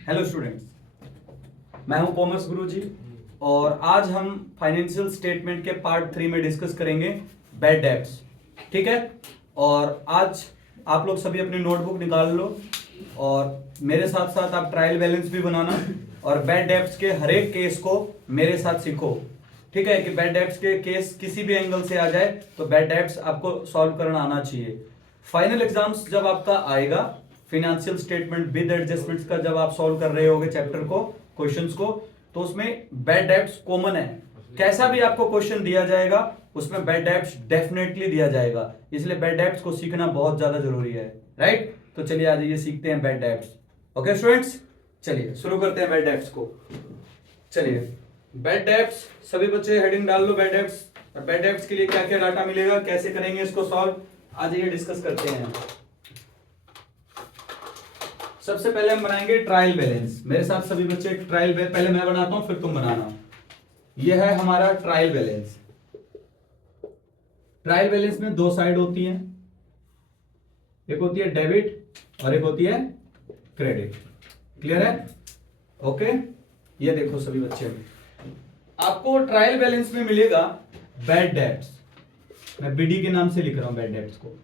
Hello students, मैं हूं commerce गुरुजी और आज हम फाइनेंशियल स्टेटमेंट के पार्ट 3 में डिस्कस करेंगे बैड डेब्ट्स। ठीक है, और आज आप लोग सभी अपनी नोटबुक निकाल लो और मेरे साथ साथ आप ट्रायल बैलेंस भी बनाना और बैड डेब्ट्स के हर एक केस को मेरे साथ सीखो। ठीक है कि बैड डेब्ट्स के केस किसी भी एंगल से आ जाए तो बैड डेब्ट्स आपको सॉल्व करना आना चाहिए। फाइनल एग्जाम्स जब आपका आएगा फिनेंशियल स्टेटमेंट विद एडजस्टमेंट्स का, जब आप सॉल्व कर रहे होगे चैप्टर को, क्वेश्चंस को, तो उसमें बैड डेब्ट्स कॉमन है। कैसा भी आपको क्वेश्चन दिया जाएगा उसमें बैड डेब्ट्स डेफिनेटली दिया जाएगा, इसलिए बैड डेब्ट्स को सीखना बहुत ज्यादा जरूरी है। राइट, तो चलिए आज ये सीखते हैं बैड डेब्ट्स। ओके स्टूडेंट्स, चलिए शुरू करते हैं बैड डेब्ट्स को। चलिए बैड डेब्ट्स, सभी बच्चे हेडिंग डाल लो बैड डेब्ट्स। और बैड डेब्ट्स के लिए क्या क्या डाटा मिलेगा, कैसे करेंगे इसको सॉल्व, आज ये डिस्कस करते हैं। सबसे पहले हम बनाएंगे ट्रायल बैलेंस। मेरे साथ सभी बच्चे ट्रायल बैलेंस, पहले मैं बनाता हूं फिर तुम बनाना। यह है हमारा ट्रायल बैलेंस। ट्रायल बैलेंस में दो साइड होती हैं, एक होती है डेबिट और एक होती है क्रेडिट। क्लियर है? ओके, ये देखो सभी बच्चे, आपको ट्रायल बैलेंस में मिलेगा बैड डेब्ट्स। मैं बीडी के नाम से लिख रहा हूं बैड डेब्ट्स को।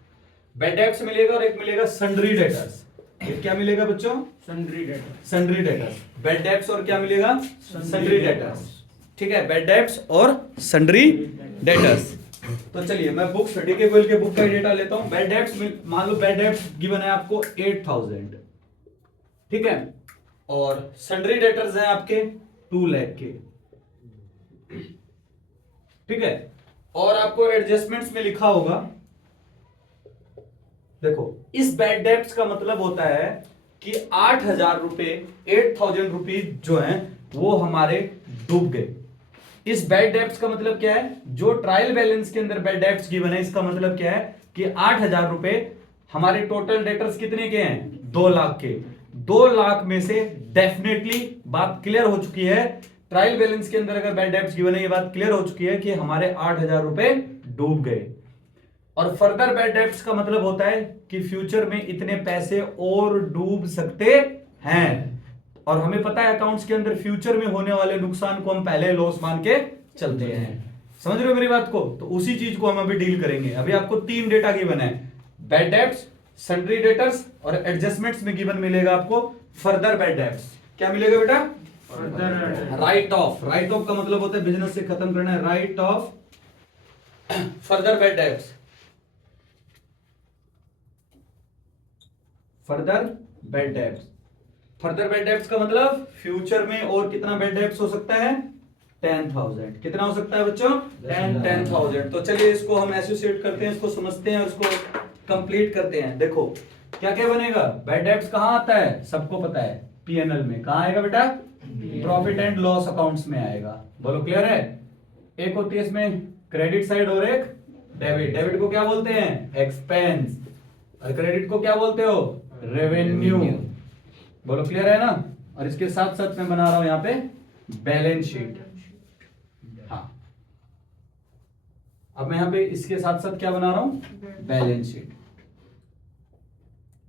बैड डेब्ट्स मिलेगा और एक मिलेगा सन्ड्री डेटर्स। ये क्या मिलेगा बच्चों? Sundry debtors. Sundry debtors, bad debts और क्या मिलेगा? Sundry debtors. ठीक है, बैड डेब्ट्स और सन्ड्री डेटर्स। तो चलिए मैं बुक स्टडीकेबल के बुक का डेटा लेता हूं। बैड डेब्ट्स, मान लो बैड डेब्ट्स गिवन है आपको 8000, ठीक है, और सन्ड्री डेटर्स हैं आपके 2 लाख के। ठीक है, और आपको एडजस्टमेंट्स में लिखा होगा, देखो इस बैड डेब्ट्स का मतलब होता है कि 8000 रुपए, 8000 रुपीज जो हैं वो हमारे डूब गए। इस बैड डेब्ट्स का मतलब क्या है? जो ट्रायल बैलेंस के अंदर बैड डेब्ट्स गिवन है, इसका मतलब क्या है कि 8000 रुपए हमारे टोटल डेटर्स कितने के हैं? 2 लाख के। 2 लाख में से डेफिनेटली बात क्लियर हो चुकी है, ट्रायल बैलेंस के अंदर अगर बैड डेब्ट्स गिवन है, ये बात क्लियर हो चुकी है कि हमारे 8000 रुपए डूब गए। और फर्दर बैड डेब्ट्स का मतलब होता है कि फ्यूचर में इतने पैसे और डूब सकते हैं, और हमें पता है अकाउंट्स के अंदर फ्यूचर में होने वाले नुकसान को हम पहले लॉस मान के चलते हैं। समझ रहे हो मेरी बात को? तो उसी चीज को हम अभी डील करेंगे। अभी आपको 3 डेटा गिवन है, बैड डेब्ट्स, सन्ड्री डेटर्स और एडजस्टमेंट्स में गिवन मिलेगा आपको फर्दर बैड डेब्ट्स। क्या मिलेगा बेटा? Right of. राइट ऑफ का मतलब होता है बिजनेस से खत्म करना है, right of further bad debts. Further bad debts, further bad debts का मतलब फ्यूचर में और कितना बैड डेब्ट्स हो सकता है? 10,000। कितना हो सकता है बच्चों? 10,000। तो चलिए इसको हम एसोसिएट करते हैं, इसको समझते हैं और इसको कंप्लीट करते हैं। देखो क्या क्या बनेगा। बैड डेब्ट्स कहां आता है? सबको पता है, पीएनएल में। कहां आएगा बेटा? प्रॉफिट एंड लॉस अकाउंट्स में आएगा। बोलो क्लियर है? एक होती है इसमें क्रेडिट साइड और एक डेबिट। डेबिट को क्या बोलते हैं? एक्सपेंस। और क्रेडिट को क्या बोलते हो? रेवेन्यू। बोलो क्लियर है ना? और इसके साथ साथ मैं बना रहा हूं यहां पे बैलेंस शीट। हाँ, अब मैं यहां पे इसके साथ साथ क्या बना रहा हूं? Balance sheet.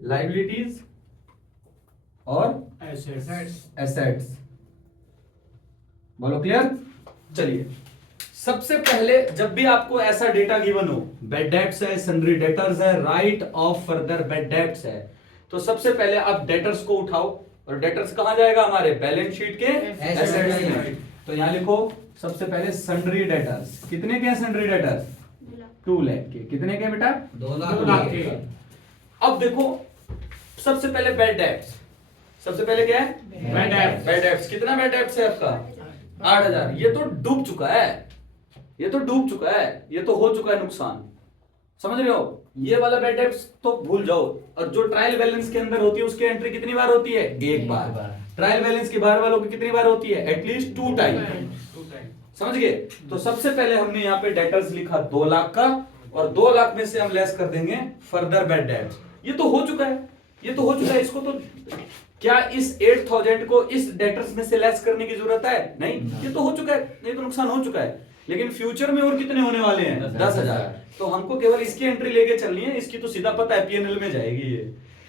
लायबिलिटीज और एसेट्स। बोलो क्लियर? चलिए सबसे पहले जब भी आपको ऐसा डेटा गिवन हो, बैड डेब्ट्स है, सन्ड्री डेटर्स है, right of further bad debts है, तो सबसे पहले आप डेटर्स को उठाओ। और डेटर्स कहां जाएगा? हमारे बैलेंस शीट के एसेट्स में। तो यहां लिखो सबसे पहले सन्ड्री डेटर्स। कितने के हैं सन्ड्री डेटर्स? 2 लाख के। कितने के बेटा? 2 लाख के। अब देखो सबसे पहले बैड डेब्ट्स। सबसे पहले क्या है? Bad debts. बैड डेब्ट्स कितना बैड डेब्ट्स है आपका? 8000। ये तो डूब चुका है, ये तो डूब चुका है, ये तो हो चुका है नुकसान। समझ रहे हो? ये वाला बैड डेब्ट्स तो भूल जाओ। और जो ट्रायल बैलेंस के अंदर होती है उसकी एंट्री कितनी बार होती है? एक बार। ट्रायल बैलेंस के बाहर वालों की कितनी बार होती है? At least 2 time. समझ गए? तो सबसे पहले हमने यहाँ पे डेटर्स लिखा 2 लाख का, और 2 लाख में से हम लेस कर देंगे फर्दर बैड डेब्ट्स। ये तो हो चुका है, ये तो हो चुका है। इसको तो क्या इस 8000 को इस डेटर्स में से लेस करने की जरूरत है? नहीं, ये तो हो चुका है, ये तो नुकसान हो चुका है। लेकिन फ्यूचर में और कितने होने वाले हैं? 10,000। तो हमको केवल इसकी एंट्री लेके चलनी है, इसकी तो सीधा पता है पीएनएल में जाएगी ये।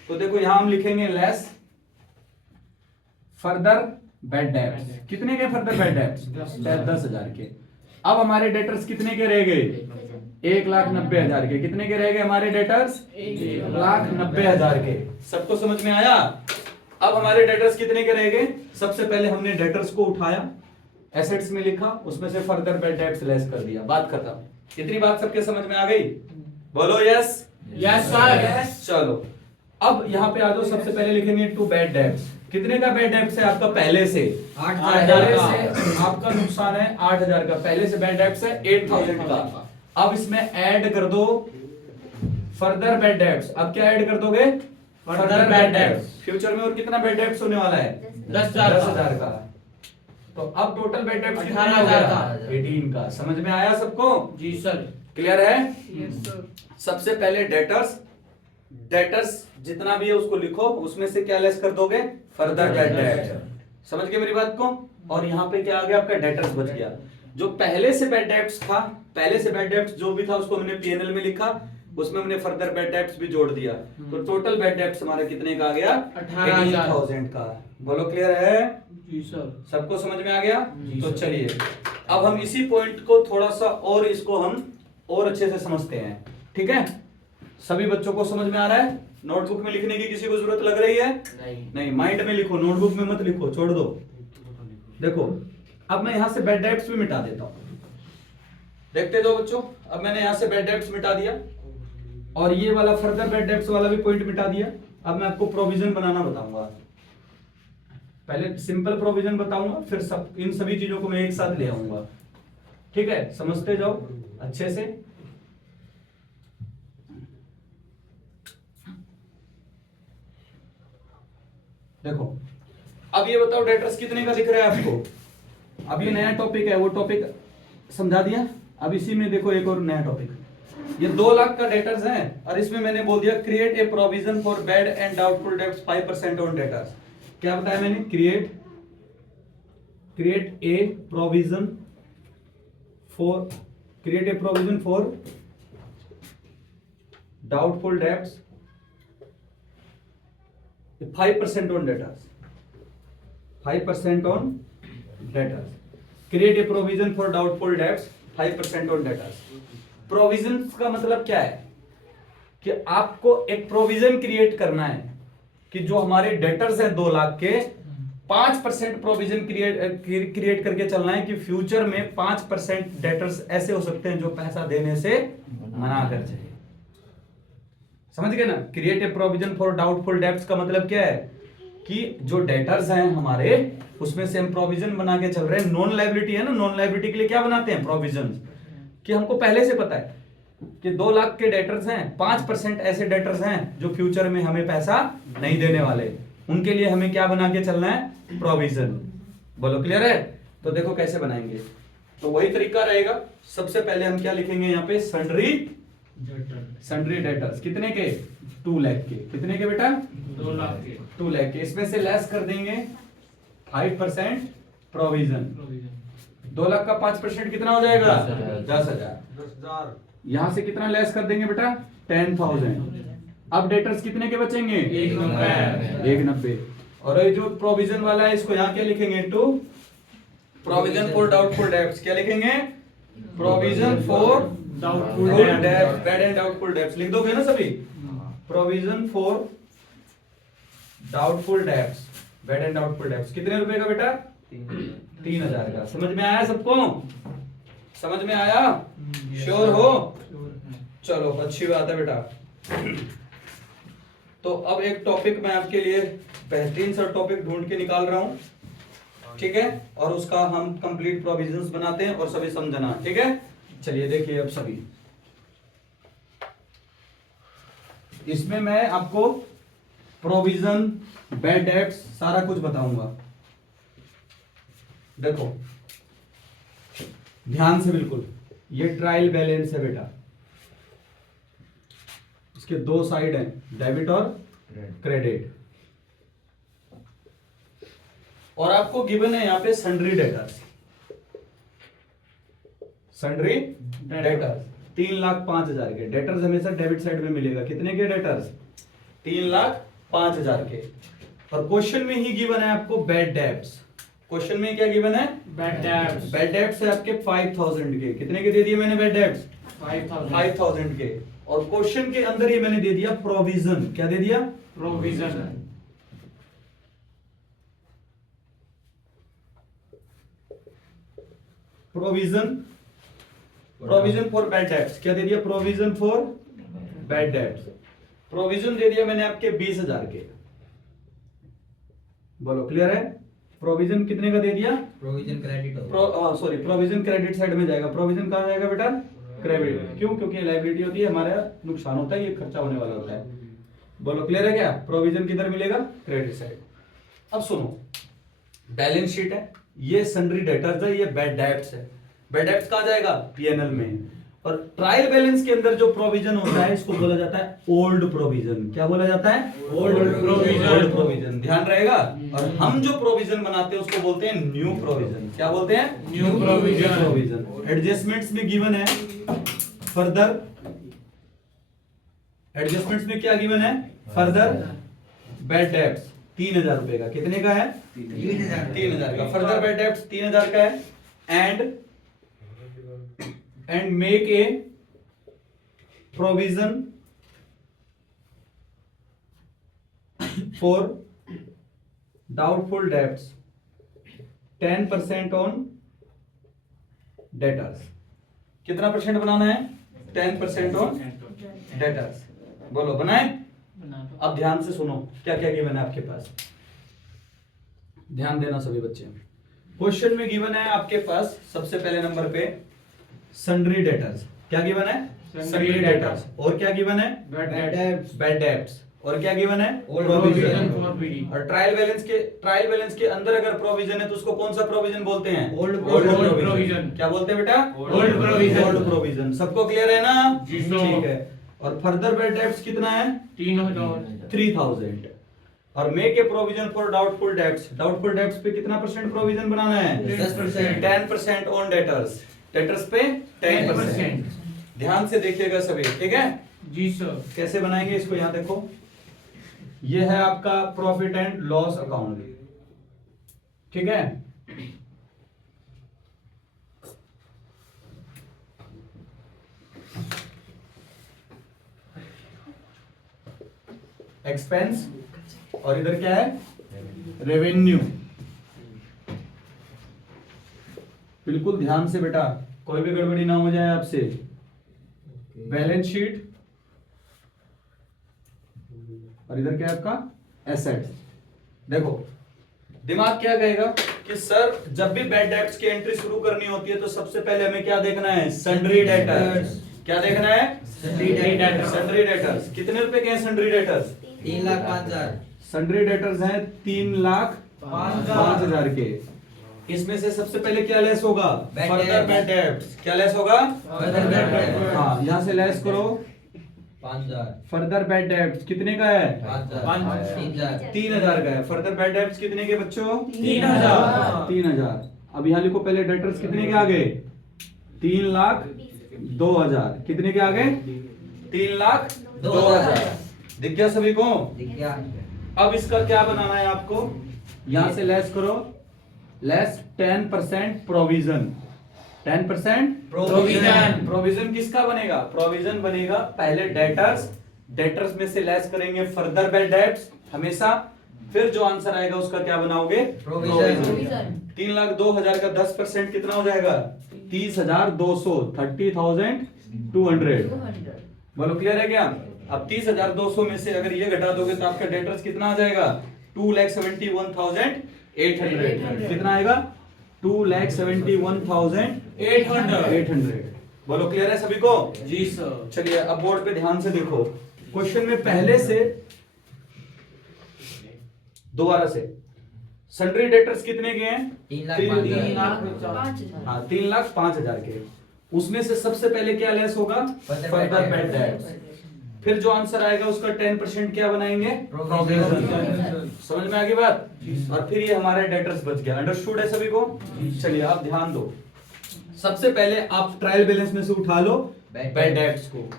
तो देखो यहां हम लिखेंगे लेस फर्दर बैड डेब्ट्स। कितने के फर्दर बैड डेब्ट्स? 10,000 के। अब हमारे डेटर्स कितने के रह गए? 1,90,000 के। कितने के रह गए हमारे डेटर्स? 1,90,000 के। सबको समझ में आया? अब हमारे डेटर्स कितने के रह गए? सबसे पहले हमने डेटर्स को उठाया, एसेट्स में लिखा, उसमें से फर्दर बैड डेब्ट्स लेस कर दिया, बात खत्म। इतनी बात सबके समझ में आ गई? बोलो यस। Yes sir. चलो अब यहाँ पे आ जाओ। सबसे पहले लिखेंगे टू बैड डेब्ट्स। कितने का बैड डेब्ट्स है आपका? पहले से 8,000 पहले का। से आपका नुकसान है 8,000 का। पहले से बैड डेब्ट्स है 8,000 का। अब इसमें ऐड कर दो फर्दर बैड डेब्ट्स। अब क्या ऐड कर दोगे? Further bad debts. फ्यूचर में और कितना बैड डेब्ट्स होने वाला है? 10,000 का। तो अब टोटल बैड डेब्ट्स 18,000 का। 18 का। समझ में आया सबको? जी सर। क्लियर है? Yes sir. सबसे पहले डेटर्स जितना भी है उसको लिखो, उसमें से क्या लेस कर दोगे? Further bad debts. समझ गए मेरी बात को? और यहाँ पे क्या आ गया आपका? डेटर्स बच गया। जो पहले से बैड डेब्ट्स था, पहले से बैड डेब्ट्स जो भी था उसको हमने पीएनएल में लिखा, उसमें हमने फर्दर बैड डेब्ट्स भी जोड़ दिया। तो टोटल बैड डेब्ट्स हमारा कितने का आ गया? 18,000 का। बोलो क्लियर है? जी सर। सबको समझ में आ गया? जी तो सर। चलिए अब हम इसी पॉइंट को थोड़ा सा और इसको हम और अच्छे से समझते हैं। ठीक है? सभी बच्चों को समझ में आ रहा है? नोटबुक में लिखने की किसी को जरूरत लग रही है? नहीं, माइंड में लिखो, नोटबुक में मत लिखो, छोड़ दो। देखो अब मैं यहां से बैड डेब्ट्स भी मिटा देता हूं। देखते दो बच्चों, अब मैंने यहां से बैड डेब्ट्स मिटा दिया और ये वाला फर्दर बैड डेब्ट्स वाला भी पॉइंट मिटा दिया। अब मैं आपको प्रोविजन बनाना बताऊंगा। पहले सिंपल प्रोविजन बताऊंगा, फिर सब इन सभी चीजों को मैं एक साथ ले आऊंगा। ठीक है? समझते जाओ अच्छे से। देखो अब ये बताओ डेटर्स कितने का दिख रहा है आपको? अब ये नया टॉपिक है, वो टॉपिक समझा दिया। अब इसी में देखो एक और नया टॉपिक, ये 2 लाख का डेटर्स है और इसमें मैंने बोल दिया create a provision for bad and doubtful debts 5% on debtors. क्या बताया मैंने? Create a provision for doubtful debts 5% on debtors. 5% on debtors. Create a provision for doubtful debts 5% on debtors. Provisions का मतलब क्या है? कि आपको एक प्रोविजन क्रिएट करना है कि जो हमारे डेटर्स हैं 2 लाख के, 5% प्रोविजन क्रिएट करके चलना है कि फ्यूचर में 5% डेटर्स ऐसे हो सकते हैं जो पैसा देने से मना कर जाए। समझ गए ना? Create a provision for doubtful debts का मतलब क्या है कि जो डेटर्स हैं हमारे, उसमें से हम प्रोविजन बना के चल रहे हैं। नॉन लायबिलिटी है ना, नॉन लायबिलिटी के लिए क्या बनाते हैं? प्रोविजन। कि हमको पहले से पता है कि 2 लाख के डेटर्स हैं, 5% ऐसे डेटर्स हैं जो फ्यूचर में हमें पैसा नहीं देने वाले, उनके लिए हमें क्या बना के चलना है? प्रोविजन। बोलो क्लियर है? तो देखो कैसे बनाएंगे। तो वही तरीका रहेगा। सबसे पहले हम क्या लिखेंगे यहाँ पे? Sundry debtors. कितने के? 2 लाख के। कितने के बेटा? 2 लाख के। 2 लाख के। इसमें से लेस कर देंगे 5% प्रोविजन। 2 लाख का 5% कितना हो जाएगा? 10,000। यहां से कितना लेस कर देंगे बेटा? 10,000। अब डेटर्स कितने के बचेंगे? 190। और ये जो प्रोविजन वाला है इसको यहाँ क्या लिखेंगे? To provision for doubtful debts. क्या लिखेंगे? Provision for doubtful debts, bad and doubtful debts लिख दोगे ना सभी? Provision for doubtful debts, bad and doubtful debts. कितने रुपए का बेटा? 3,000 का। समझ में आया सबको? समझ में आया? श्योर हो? चलो अच्छी बात है बेटा। तो अब एक टॉपिक मैं आपके लिए बेहतरीन सा टॉपिक ढूंढ के निकाल रहा हूं, ठीक है? और उसका हम कंप्लीट प्रोविजंस बनाते हैं और सभी समझना, ठीक है? चलिए देखिए अब सभी, इसमें मैं आपको प्रोविजन, बैड डेब्ट्स सारा कुछ बताऊंगा। देखो ध्यान से बिल्कुल, ये ट्रायल बैलेंस है बेटा, इसके 2 साइड हैं, डेबिट और क्रेडिट। और आपको गिवन है यहां पे सन्ड्री डेटर्स। सन्ड्री डेटर्स 3,05,000 के। डेटर्स हमेशा डेबिट साइड में मिलेगा। कितने के डेटर्स? 3,05,000 के। और क्वेश्चन में ही गिवन है आपको बैड डेब्ट्स। क्वेश्चन में क्या गिवन है? बैड डेब्ट्स बैड डेब्ट्स है आपके 5000 के। कितने के दे दिए मैंने बैड डेब्ट्स? 5000 के। और क्वेश्चन के अंदर ही मैंने दे दिया प्रोविजन। क्या दे दिया? Provision provision provision for bad debts. क्या दे दिया? Provision for bad debts. Provision दे दिया मैंने आपके 20,000 के। बोलो क्लियर है? प्रोविजन कितने का दे दिया? Provision credit sorry provision credit side में जाएगा। प्रोविजन कहां जाएगा बेटा? क्रेडिट। क्यों? क्योंकि लायबिलिटी होती है, हमारा नुकसान होता है, ये खर्चा होने वाला होता है। बोलो क्लियर है क्या? प्रोविजन किधर मिलेगा? Credit side. अब सुनो, बैलेंस शीट है, ये सन्ड्री डेटर्स है, ये बैड डेब्ट्स है। बैड डेब्ट्स कहां जाएगा? पीएनएल में। और ट्रायल बैलेंस के अंदर जो प्रोविजन होता है इसको बोला जाता है ओल्ड प्रोविजन। क्या बोला जाता है? Old provision. ओल्ड प्रोविजन, ध्यान रहेगा। और हम जो प्रोविजन बनाते हैं उसको बोलते हैं न्यू प्रोविजन। क्या बोलते हैं? New provision. प्रोविजन। एडजस्टमेंट्स में गिवन है फर्दर। एडजस्टमेंट्स में क्या गिवन है? फर्दर बैड डेब्ट्स 3000 रुपए का। कितने का है? 3000 का। फर्दर बैड डेब्ट्स 3000 का है। And make a provision for doubtful debts 10% on debtors. कितना परसेंट बनाना है? 10% ऑन डेटर्स। बोलो बनाए? अब ध्यान से सुनो क्या क्या गिवन है आपके पास। ध्यान देना सभी बच्चे। क्वेश्चन में गिवन है आपके पास सबसे पहले नंबर पे सन्ड्री डेटर्स। क्या गिवन है? Sundry debtors। और क्या गिवन है? Bad debts bad debts. और क्या गिवन है? Provision for BD. और ट्रायल बैलेंस के अंदर अगर प्रोविजन है तो उसको कौन सा प्रोविजन बोलते हैं? Old provision। क्या बोलते हैं बेटा? Old provision। Old provision. सबको क्लियर है ना? जी सर। ठीक है। और फर्दर बैड डेब्ट्स कितना है? 3000 3000। और make a provision for doubtful debts. Doubtful debts पे कितना परसेंट प्रोविजन बनाना है? 10%। 10% ऑन डेटर्स। डेटर्स पे 10%। ध्यान से देखिएगा सभी, ठीक है? जी सर। कैसे बनाएंगे इसको? यहां देखो, ये है आपका प्रॉफिट एंड लॉस अकाउंट, ठीक है? एक्सपेंस और इधर क्या है? रेवेन्यू। बिल्कुल ध्यान से बेटा, कोई भी गड़बड़ी ना हो जाए आपसे। बैलेंस शीट और इधर क्या है आपका? एसेट्स। देखो दिमाग क्या कहेगा कि सर जब भी बैड डेब्ट्स की एंट्री शुरू करनी होती है तो सबसे पहले हमें क्या देखना है? Sundry debtors. क्या देखना है? Sundry debtors। Sundry debtors. कितने रुपए के हैं सन्ड्री डेटर्स? 3,05,000। सन्ड्री डेटर्स हैं 3,05,000 के। इसमें से सबसे पहले क्या लेस होगा? Bad further debts। Bad debts. क्या लेस होगा? Further bad debts। हाँ, यहां से लेस करो। 5,000। फर्दर बैड डेब्ट्स कितने का है? 5,000। 3,000। 3000 का है। फर्दर बैड डेब्ट्स कितने के बच्चों? 3000। 3000। अब यहाँ लिखो पहले डेटर्स कितने के आ गए? 3,02,000। कितने के आ गए? 3,02,000। दिख गया सभी को? दिख गया। अब इसका क्या बनाना है आपको? यहां से लेस करो। Less 10% provision. 10% प्रोविजन। प्रोविजन किसका बनेगा? प्रोविजन बनेगा पहले डेटर्स। डेटर्स में से लेस करेंगे फर्दर बैड डेब्ट्स हमेशा। फिर जो आंसर आएगा उसका क्या बनाओगे? प्रोविजन। 3,02,000 का 10% कितना हो जाएगा? 30,200। 30,200। बोलो क्लियर है क्या? अब 30,200 में से अगर ये घटा दोगे तो आपका डेटर्स कितना आ जाएगा? 2,71,800। कितना आएगा? 2,71,800। बोलो क्लियर है सभी को? जी सर। चलिए अब बोर्ड पे ध्यान से देखो। क्वेश्चन में पहले से दोबारा से सन्ड्री डेटर्स कितने के हैं? 3,05,000। हाँ, 3,05,000 के। उसमें से सबसे पहले क्या लेस होगा? Further further bad bad debts। Debts. फिर जो आंसर आएगा उसका 10% क्या बनाएंगे? प्रोविजन। समझ में आ गई बात? और फिर ये हमारा डेटर्स बच गया। अंडरस्टूड है सभी को? चलिए आप ध्यान दो। सबसे पहले आप ट्रायल बैलेंस में से उठा लो Bad बैड डेब्ट्स को।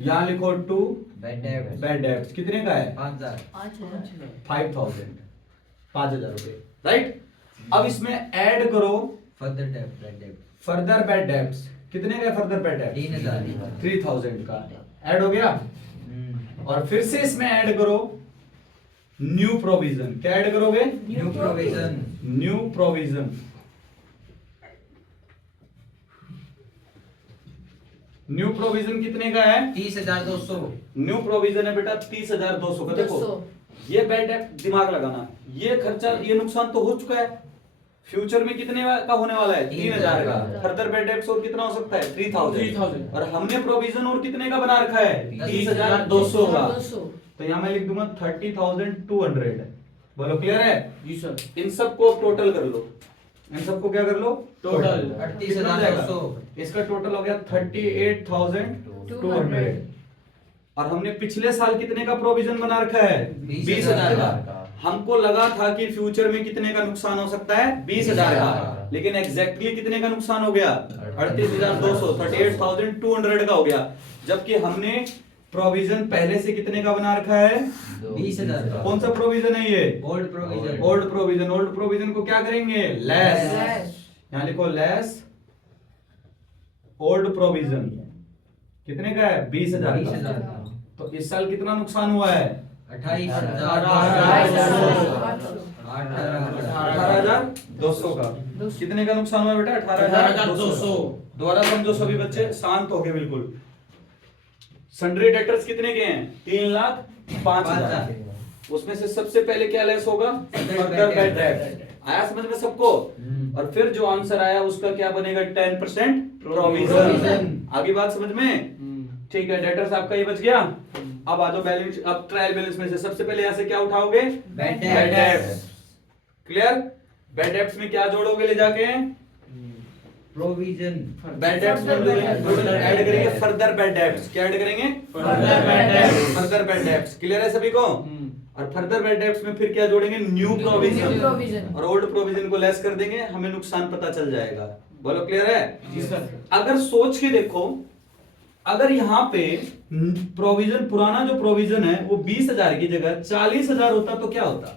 यहां लिखो 2 बैड डेब्ट्स। Bad debts. कितने का है? 5,000। 5,000। 5,000 रुपए, राइट। अब इसमें ऐड करो further debt further bad debts. कितने का फर्दर बैड डेब्ट? 3,000 3,000 का ऐड हो गया। और फिर से इसमें ऐड करो न्यू प्रोविजन। क्या ऐड करोगे? New provision new provision. New provision कितने का है? 30,200 न्यू प्रोविजन है बेटा 30,200 का। देखो 200 ये बैड डेब्ट दिमाग लगाना, ये खर्चा ये नुकसान तो हो चुका है, फ्यूचर में कितने का होने वाला है? 3,000 का। फर्दर बैड डेब्ट्स और कितना हो सकता है? 3,000। और हमने प्रोविजन और कितने का बना रखा है? 30,200 का। 200 तो यहाँ मैं लिख दूंगा 30,200। बोलो क्लियर है? जी सर। इन सबको टोटल कर लो, इन सबको क्या कर लो? टोटल। कितना हो जाएगा? 38,200 इसका टोटल हो गया 38,200। और हमने पिछले साल कितने का प्रोविजन बना रखा है? 20,000 का। हमको लगा था कि फ्यूचर में कितने का नुकसान हो सकता है? 20,000 का। लेकिन एग्जैक्टली कितने का नुकसान हो गया? 38,200, 38,200 का हो गया। जबकि हमने प्रोविजन पहले से कितने का बना रखा है? 20,000 का। कौन सा प्रोविजन है ये? Old provision old provision. Old provision को क्या करेंगे? लेस। यहाँ लिखो लेस ओल्ड प्रोविजन। कितने का है? 20,000 20,000 का। का। तो इस साल कितना नुकसान हुआ है? 18,200 का। कितने का नुकसान हुआ बेटा? 18,200। दोबारा समझो सभी बच्चे, शांत हो गए बिल्कुल। सन्ड्री डेटर्स कितने के हैं? 3,05,000। उसमें से सबसे पहले क्या लेस होगा? फर्दर बैड डेब्ट। आया समझ में सबको? और फिर जो आंसर आया उसका क्या बनेगा? 10% प्रोविजन। आगे बात समझ में? ठीक है, डेटर्स आपका ये बच गया। अब आ जाओ बैलेंस। अब ट्रायल बैलेंस में से सबसे पहले यहां से क्या उठाओगे? Bad bad debts। Debts. Clear? Bad debts में क्या जोड़ोगे ले जाके? प्रोविजन बैड डेब्ट्स में ऐड करेंगे फर्दर बैड डेब्ट्स। क्या ऐड करेंगे? Further bad debts। Further bad debts. Clear है सभी को? और फर्दर बैड डेब्ट्स में फिर क्या जोड़ेंगे? New provision. और ओल्ड प्रोविजन को लेस कर देंगे, हमें नुकसान पता चल जाएगा। बोलो क्लियर है? जी सर। अगर सोच के देखो, अगर यहाँ पे प्रोविजन, पुराना जो प्रोविजन है वो 20,000 की जगह 40,000 होता तो क्या होता?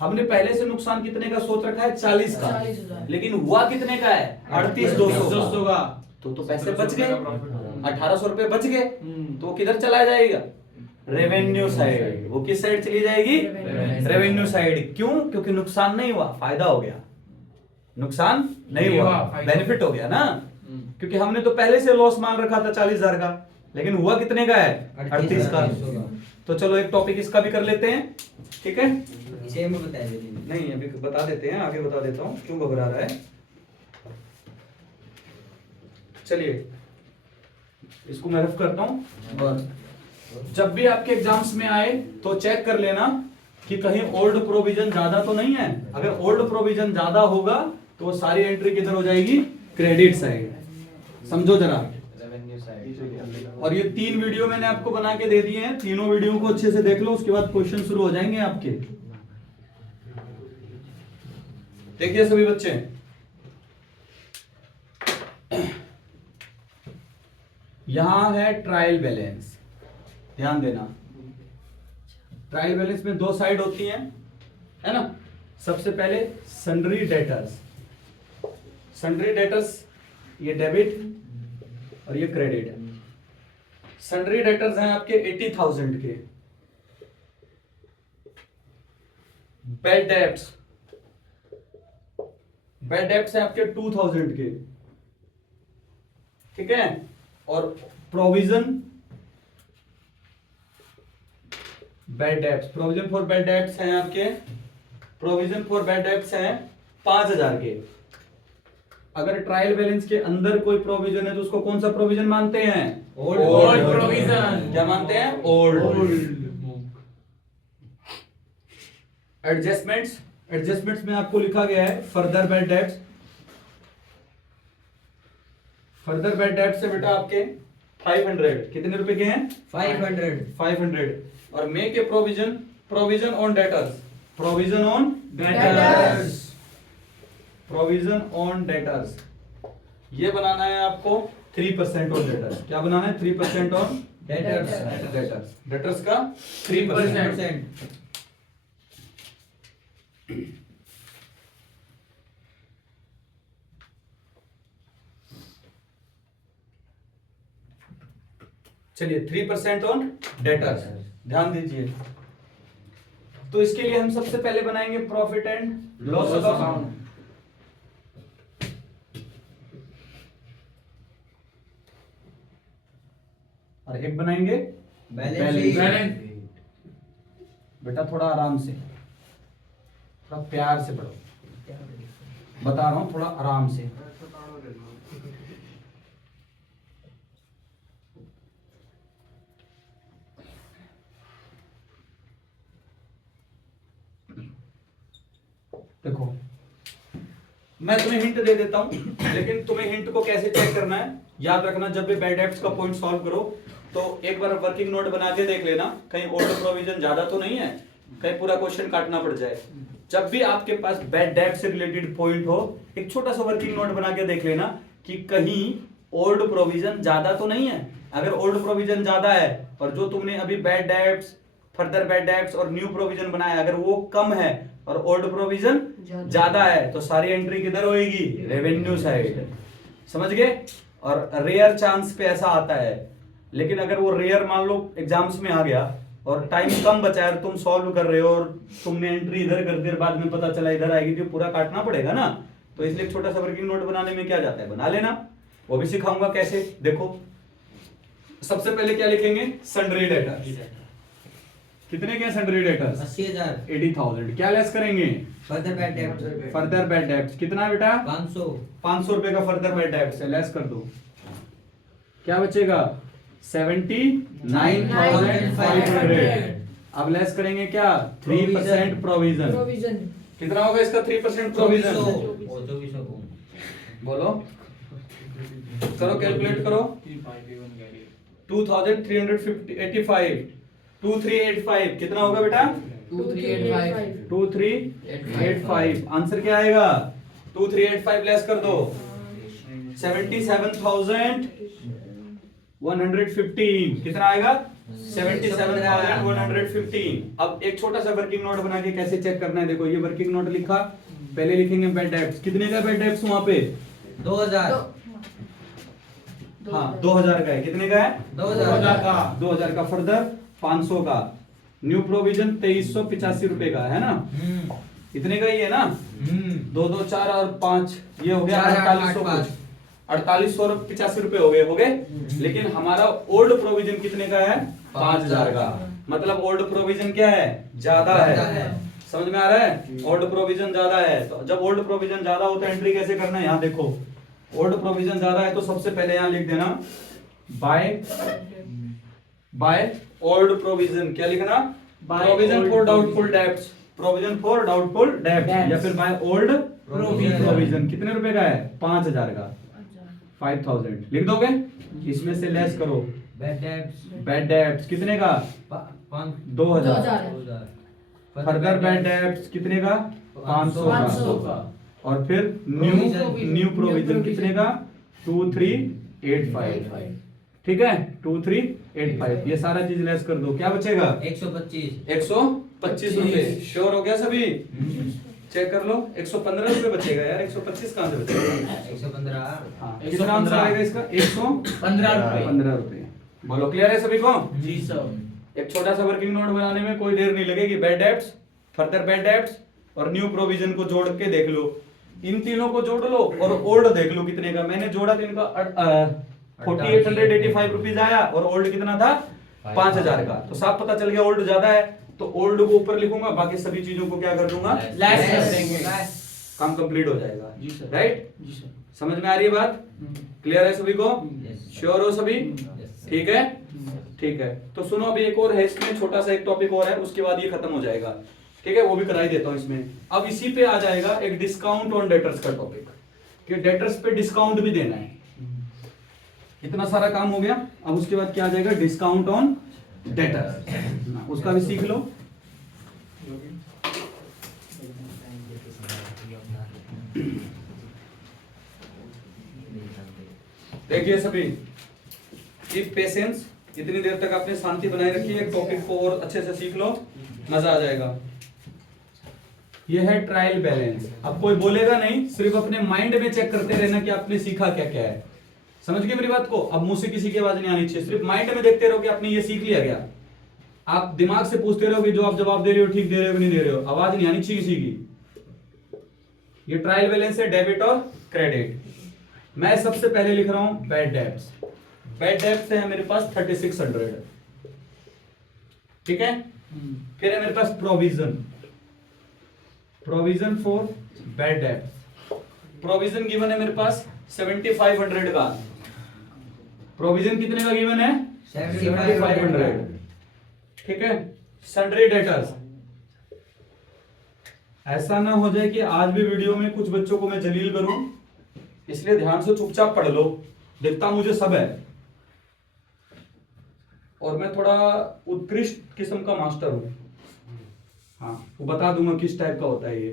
हमने पहले से नुकसान कितने का सोच रखा है? 40 का। 40,000। लेकिन हुआ कितने का है? 38,200 का। तो पैसे बच गए, 1,800 रुपए बच गए। तो किधर चला जाएगा? Revenue side. वो किस साइड चली जाएगी? Revenue side. क्यों? क्योंकि नुकसान नहीं हुआ, फायदा हो गया। नुकसान नहीं हुआ, बेनिफिट हो गया ना। क्योंकि हमने तो पहले से लॉस मान रखा था 40,000 का, लेकिन हुआ कितने का है? 38 का। तो चलो एक टॉपिक इसका भी कर लेते हैं, ठीक है? इसे में बताइए। नहीं अभी बता देते हैं, आगे बता देता हूं, क्यों घबरा रहा है। चलिए इसको मैं रफ करता हूं। और जब भी आपके एग्जाम्स में आए तो चेक कर लेना कि कहीं ओल्ड प्रोविजन ज्यादा तो नहीं है। अगर ओल्ड प्रोविजन ज्यादा होगा तो वो सारी एंट्री किधर हो जाएगी? Credit side. समझो जरा। और ये 3 वीडियो मैंने आपको बना के दे दिए हैं, तीनों वीडियो को अच्छे से देख लो, उसके बाद क्वेश्चन शुरू हो जाएंगे आपके। देखिए सभी बच्चे, यहां है ट्रायल बैलेंस। ध्यान देना, ट्रायल बैलेंस में 2 साइड होती हैं, है ना। सबसे पहले सन्ड्री डेटर्स। सन्ड्री डेटर्स ये डेबिट और ये क्रेडिट है। सन्ड्री डेटर्स हैं आपके 80,000 के। बैड डेब्ट्स, बैड डेब्ट्स हैं आपके 2,000 के, ठीक है। और provision bad debts, provision for bad debts हैं आपके, प्रोविजन फॉर बैड डेब्ट्स हैं 5,000 के। अगर ट्रायल बैलेंस के अंदर कोई प्रोविजन है तो उसको कौन सा प्रोविजन मानते हैं? Old provision. क्या मानते हैं? ओल्ड। एडजस्टमेंट्स, एडजस्टमेंट्स में आपको लिखा गया है further bad debts. Further bad debts है बेटा आपके 500। कितने रुपए के हैं? 500। और make a provision, provision on debtors, provision on debtors. Provision on debtors ये बनाना है आपको 3% ऑन डेटर्स। क्या बनाना है? 3% ऑन डेटर्स डेटर्स का 3%। 3%। चलिए 3% ऑन डेटर्स, ध्यान दीजिए। तो इसके लिए हम सबसे पहले बनाएंगे प्रॉफिट एंड लॉस अकाउंट। और एक बनाएंगे बैलेंस शीट। बेटा थोड़ा आराम से, थोड़ा प्यार से पढ़ो, बता रहा हूं थोड़ा आराम से। देखो मैं तुम्हें हिंट दे देता हूं, लेकिन तुम्हें हिंट को कैसे चेक करना है याद रखना। जब भी बैड डेब्ट्स का पॉइंट सॉल्व करो तो एक बार वर्किंग नोट बना के देख लेना, कहीं ओल्ड प्रोविजन ज्यादा तो नहीं है, कहीं पूरा क्वेश्चन काटना पड़ जाए। जब भी आपके पास बैड डेब्ट से रिलेटेड पॉइंट हो, एक छोटा सा वर्किंग नोट बना के देख लेना कि कहीं ओल्ड प्रोविजन ज्यादा तो नहीं है। अगर ओल्ड प्रोविजन ज्यादा है और जो तुमने अभी bad debts, further bad debts और न्यू प्रोविजन बनाया, अगर वो कम है और ओल्ड प्रोविजन ज्यादा है, तो सारी एंट्री किधर होएगी? Revenue side. समझ गए? और रेयर चांस पे ऐसा आता है, लेकिन अगर वो रेयर मान लो एग्जाम्स में आ गया और टाइम कम बचा है, तुम सॉल्व कर रहे हो और तुमने एंट्री इधर कर दी और बाद में पता चला इधर आएगी, तो पूरा काटना पड़ेगा ना। तो इसलिए एक छोटा सा वर्किंग नोट बनाने में क्या जाता है, बना लेना। वो भी सिखाऊंगा कैसे। देखो सबसे पहले क्या लिखेंगे? Sundry debtors. कितने के सन्ड्री डेटर्स? 80,000। 80,000। क्या लेस करेंगे? फर्दर बैड डेब्ट। फर्दर बैड डेब्ट्स कितना है बेटा? 500। 500 रुपए का फर्दर बैड डेब्ट्स है, लेस कर दो। क्या बचेगा? 79,500। अब लेस करेंगे क्या? 3% प्रोविजन। कितना होगा इसका 3% प्रोविजन? 2400। बोलो, करो कैलकुलेट करो। 2385 2385 कितना होगा बेटा? 2385। आंसर क्या आएगा? 2385 लेस कर दो 77,115। कितना आएगा? 77,115। अब एक छोटा सा वर्किंग नोट बना के कैसे चेक करना है, देखो ये वर्किंग नोट लिखा, पहले लिखेंगे बैड डेब्ट्स। कितने का बैड डेब्ट्स वहां पे? 2000। हाँ 2000 का है। कितने का है? 2000 का। 2000 का फर्दर 500 का। न्यू प्रोविजन 2385 रुपए का है ना, इतने का ही है ना। 2 2 4 और 5 ये हो गया 4885 रुपए हो गए। लेकिन हमारा ओल्ड प्रोविजन कितने का है? 5000 का। मतलब ओल्ड प्रोविजन क्या है? ज्यादा है। समझ में आ रहा है? ओल्ड प्रोविजन ज्यादा है। तो जब ओल्ड प्रोविजन ज्यादा होता है एंट्री कैसे करना है? यहाँ देखो, ओल्ड प्रोविजन ज्यादा है तो सबसे पहले यहाँ लिख देना बाय ओल्ड प्रोविजन। क्या लिखना? Provision for doubtful debts. Provision for doubtful डेब्ट या फिर बाय ओल्ड प्रोविजन। कितने रुपए का है? 5000 का। 5000 लिख दोगे। इसमें से लेस करो बैड डेब्ट्स। बैड डेब्ट्स कितने का? 2000। फर्दर बैड डेब्ट्स कितने का? 500 का। और फिर न्यू प्रोविजन कितने का? 2385। ठीक है, 2385। ये सारा चीज लेस कर दो, क्या बचेगा? 125 रुपए। श्योर हो गया सभी? चेक कर लो। 115 रुपए बचेगा यार, 125 कहां से बचेगा? 115। हाँ, कितना आंसर आएगा इसका? 115 रुपए। बोलो क्लियर है सभी को? जी सर। एक छोटा सा वर्किंग नोट बनाने में कोई देर नहीं लगेगी। Bad debts, further bad debts और न्यू प्रोविजन को जोड़ के देख लो। इन तीनों को जोड़ लो और ओल्ड देख लो कितने का। मैंने जोड़ा तो इनका 4885 रुपीज आया और ओल्ड कितना था? 5000 का। तो साफ पता चल गया ओल्ड ज्यादा है, तो ओल्ड को ऊपर लिखूंगा, बाकी सभी चीजों को क्या कर दूंगा? लेस कर देंगे। काम कंप्लीट हो जाएगा। जी सर। राइट? जी सर। समझ में आ रही है बात? क्लियर है सभी को? श्योर हो सभी? ठीक है, ठीक है। तो सुनो, अभी एक और है इसमें, छोटा सा एक टॉपिक और है, उसके बाद ये खत्म हो जाएगा। ठीक है, वो भी कराई देता हूं इसमें। अब इसी पे आ जाएगा एक डिस्काउंट ऑन डेटर्स का टॉपिक, कि डेटर्स पे डिस्काउंट भी देना है। इतना सारा काम हो गया। अब उसके बाद क्या आ जाएगा? Discount on debtors. उसका भी सीख लो। देखिए सभी, कीप पेशेंस, इतनी देर तक आपने शांति बनाए रखी है, टॉपिक को और अच्छे से सीख लो, मजा आ जाएगा। ये है ट्रायल बैलेंस। अब कोई बोलेगा नहीं, सिर्फ अपने माइंड में चेक करते रहना कि आपने सीखा क्या क्या है। समझ गए मेरी बात को? अब मुंह से किसी की आवाज नहीं आनी चाहिए, सिर्फ माइंड में देखते रहो कि आपने ये सीख लिया क्या। आप दिमाग से पूछते रहो कि जो आप जवाब दे रहे हो ठीक दे रहे हो कि नहीं दे रहे हो, आवाज नहीं आनी चाहिए किसी की। ये ट्रायल बैलेंस है, डेबिट और क्रेडिट। मैं सबसे पहले लिख रहा हूं बैड डेब्ट्स। बैड डेब्ट्स है मेरे पास 3600, ठीक है। फिर है मेरे पास provision, provision for bad debts. Provision given है मेरे पास 7500 का। प्रोविजन कितने का गिवन है? 7500, ठीक है। सन्ड्री डेटर्स, ऐसा ना हो जाए कि आज भी वीडियो में कुछ बच्चों को मैं जलील करूं, इसलिए ध्यान से चुपचाप पढ़ लो। दिखता मुझे सब है और मैं थोड़ा उत्कृष्ट किस्म का मास्टर हूं। हाँ, वो बता दूंगा किस टाइप का होता है ये।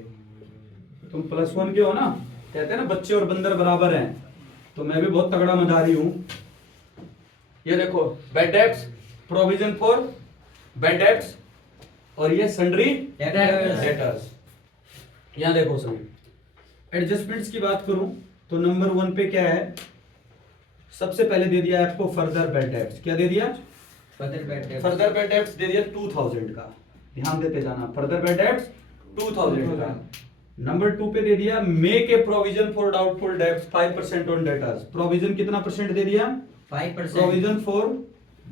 तुम +1 के हो ना, कहते हैं ना बच्चे और बंदर बराबर हैं, तो मैं भी बहुत तगड़ा मदारी हूं। ये देखो, bad debts, provision for bad debts, और ये सन्ड्री डेटर्स। यहां देखो सभी एडजस्टमेंट्स की बात करूं तो नंबर 1 पे क्या है? सबसे पहले दे दिया है आपको फर्दर बैड डेब्ट्स। क्या दे दिया? फर्दर बैड डेब्ट्स दे दिया 2000 का। ध्यान देते जाना, फर्दर बैड डेब्ट्स 2000 का। नंबर 2 पे दे दिया make a provision for doubtful debts 5% on debtors. Provision कितना परसेंट दे दिया? 5%। Provision for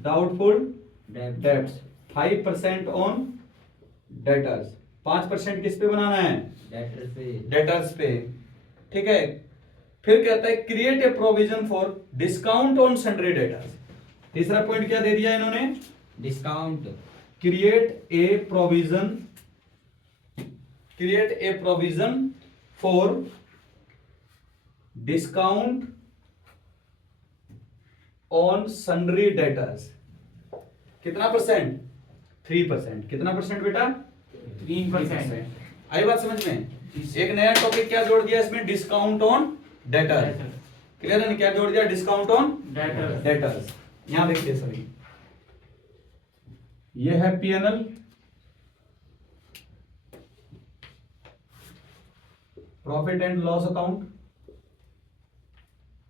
doubtful debts 5% on debtors. 5% किस पे बनाना है? डेटर्स पे, ठीक है। फिर कहता है create a provision for discount on sundry debtors. तीसरा पॉइंट क्या दे दिया इन्होंने? Discount. Create a provision for discount on sundry debtors. कितना परसेंट? 3%। कितना परसेंट बेटा? 3%। आई बात समझ में? एक नया टॉपिक क्या जोड़ दिया इसमें? Discount on debtor. क्लियर है? क्या जोड़ दिया? Discount on debtors. यहां देखिए सभी, ये है P&L, profit and loss account,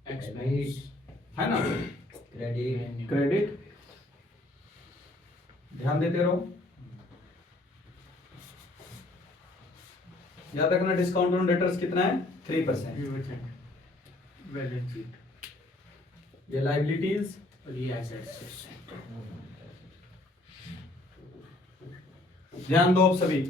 है ना? क्रेडिट। ध्यान देते रहो, याद रखना डिस्काउंट ऑन डेटर्स कितना है? 3%। बैलेंस शीट ये लायबिलिटीज और ये एसेट्स। ध्यान दो अब सभी।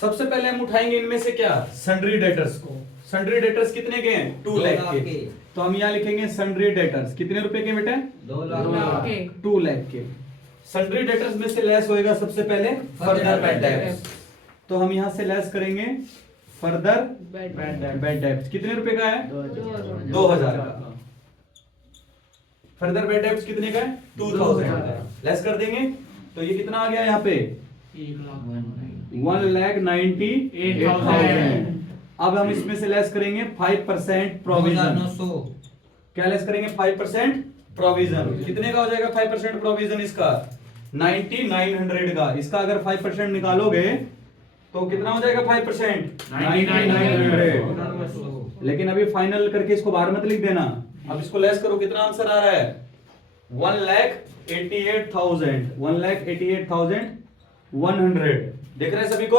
सबसे पहले हम उठाएंगे इनमें से क्या? सन्ड्री डेटर्स को। सन्ड्री डेटर्स कितने के हैं? 2 लाख के। तो हम यहां लिखेंगे सन्ड्री डेटर्स कितने रुपए के बेटे? 2 लाख के। 2 लाख के। सन्ड्री डेटर्स में से लेस होएगा सबसे पहले फर्दर बैड डेब्ट्स। तो हम यहां से लेस करेंगे फर्दर बैड डेब्ट्स। कितने रुपए का है? 2000 का। फर्दर बैड डेब्ट्स कितने का है? 2000 का। लेस कर देंगे तो ये कितना आ गया यहाँ पे? 1,98,000। अब हम इसमें से लेस करेंगे 5% प्रोविजन। क्या लेस करेंगे? 5% प्रोविजन। कितने का हो जाएगा 5% प्रोविजन इसका? 9900 का। इसका अगर 5% निकालोगे तो कितना हो जाएगा 5%? 9900। लेकिन अभी फाइनल करके इसको बाहर मत लिख देना। अब इसको लेस करो, कितना आंसर आ रहा है? 1,88,000। 1,88,100। देख रहे हैं सभी को?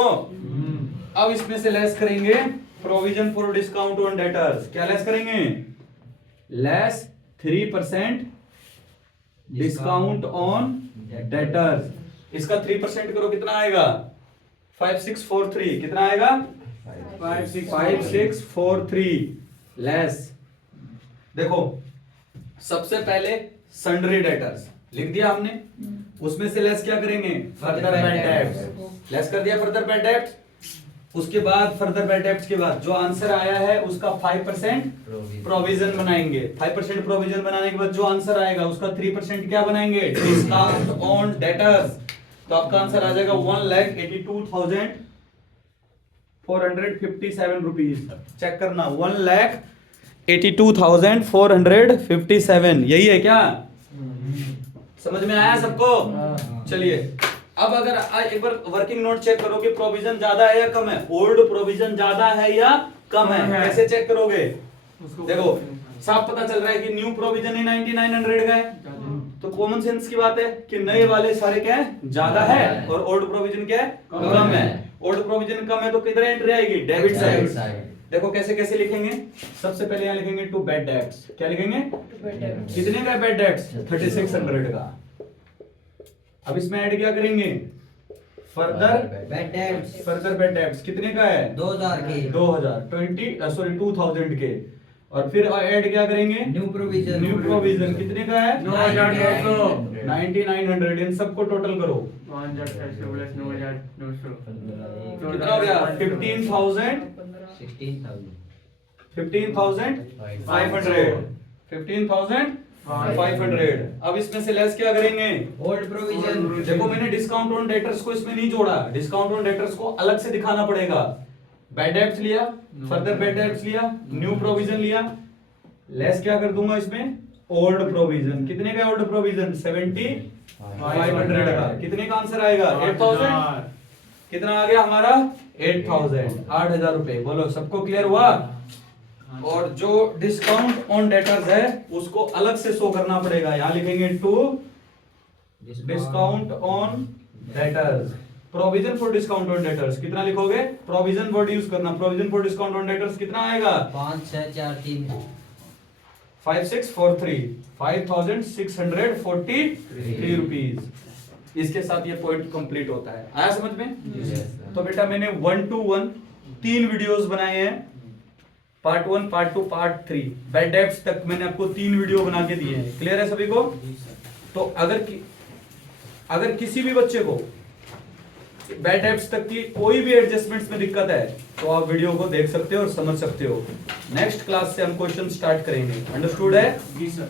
अब इसमें से लेस करेंगे provision for discount on debtors. क्या लेस करेंगे? Less 3% discount on debtors. इसका 3% करो, कितना आएगा? 5643। कितना आएगा? 5643 लेस। देखो, सबसे पहले सन्ड्री डेटर्स लिख दिया हमने, उसमें से लेस क्या करेंगे? Further bad debts. लेस कर दिया फर्दर बैड डेब्ट्स। उसके बाद फर्दर बैड डेब्ट्स के बाद जो आंसर आया है उसका 5% प्रोविजन बनाएंगे। 5% प्रोविजन बनाने के बाद जो आंसर आएगा उसका 3% क्या बनाएंगे? Discount on debtors. तो आपका आंसर आ जाएगा 1,82,000 457 रुपीज। चेक करना 1,82,457, यही है क्या? समझ में आया सबको? चलिए अब अगर एक बार वर्किंग नोट चेक करो कि प्रोविजन ज्यादा है या कम है। ओल्ड प्रोविजन ज्यादा है या कम है, कैसे चेक करोगे? देखो साफ पता चल रहा है कि न्यू प्रोविजन ही 9900 का है, तो कॉमन सेंस की बात है कि नए वाले सारे क्या है? ज्यादा है, और ओल्ड प्रोविजन क्या है? कम है। ओल्ड प्रोविजन कम है तो किधर एंट्री आएगी? Debit side. देखो कैसे कैसे लिखेंगे। सबसे पहले यहाँ लिखेंगे टू बैड डेब्ट्स। क्या लिखेंगे? कितने का बैड डेब्ट्स? 3600 का। अब इसमें ऐड क्या करेंगे? Further bad debts further bad debts कितने का है? 2000 के 2000 के। और फिर ऐड क्या करेंगे? न्यू प्रोविजन न्यू प्रोविजन कितने का है? 9,900 9900। इन सबको टोटल करो 5,600 प्लस 9,900 कितना हो गया? 15,000 16,000 15,500। अब इसमें से लेस क्या करेंगे? ओल्ड प्रोविजन देखो मैंने डिस्काउंट ऑन डेटर्स को इसमें नहीं जोड़ा, डिस्काउंट ऑन डेटर्स को अलग से दिखाना पड़ेगा। बैड डेब्ट्स लिया, फर्दर बैड डेब्ट्स लिया, न्यू प्रोविजन लिया, लेस क्या कर दूंगा इसमें? Old provision. कितने का ओल्ड प्रोविजन? 7,500 का। कितने का आंसर आएगा? 8,000। कितना आ गया हमारा? 8,000, 8,000 रुपए। बोलो सबको क्लियर हुआ? और जो डिस्काउंट ऑन डेटर्स है उसको अलग से शो करना पड़ेगा। यहाँ लिखेंगे to discount on debtors, provision for discount on debtors. कितना लिखोगे? प्रोविजन वर्ड यूज करना। Provision for discount on debtors कितना आएगा? 5643 5643 5,643 रुपीज। इसके साथ ये पॉइंट कंप्लीट होता है। आया समझ में? तो बेटा मैंने 1 to 1 3 वीडियोस बनाए हैं, part 1, part 2, part 3। Bad debts तक मैंने आपको 3 वीडियो बना के दिए हैं। क्लियर है सभी को? तो अगर किसी भी बच्चे को बैड डेब्ट्स तक की कोई भी एडजस्टमेंट्स में दिक्कत है तो आप वीडियो को देख सकते हो और समझ सकते हो। नेक्स्ट क्लास से हम क्वेश्चन स्टार्ट करेंगे। अंडरस्टूड है? जी सर।